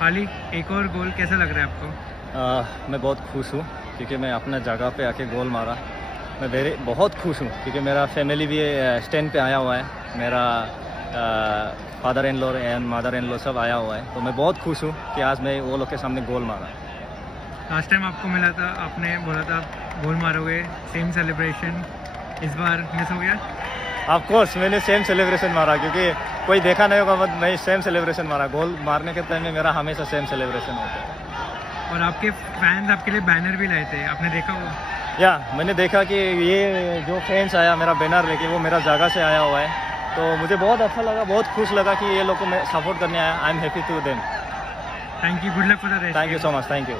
हाली एक और गोल कैसा लग रहा है आपको? मैं बहुत खुश हूँ क्योंकि मैं अपना जगह पे आके गोल मारा। मैं बहुत खुश हूँ क्योंकि मेरा फैमिली भी स्टैंड पे आया हुआ है। मेरा father in law and mother in law सब आया हुआ है, तो मैं बहुत खुश हूँ कि आज मैं वो लोग के सामने गोल मारा। लास्ट टाइम आपको मिला था, आपने बोला था आप गोल मारोगे, सेम सेलिब्रेशन इस बार मिस हो गया? ऑफ कोर्स मैंने सेम सेलिब्रेशन मारा क्योंकि कोई देखा नहीं होगा, बट मैं सेम सेलिब्रेशन मारा। गोल मारने के टाइम में मेरा हमेशा सेम सेलिब्रेशन होता है। और आपके फैंस आपके लिए बैनर भी लाए थे, आपने देखा वो? या मैंने देखा कि ये जो फैंस आया मेरा बैनर लेके, वो मेरा जगह से आया हुआ है, तो मुझे बहुत अच्छा लगा, बहुत खुश लगा कि ये लोग को मैं सपोर्ट करने आया। I am happy to them. Thank you, good luck for the rest. Thank you so much, thank you.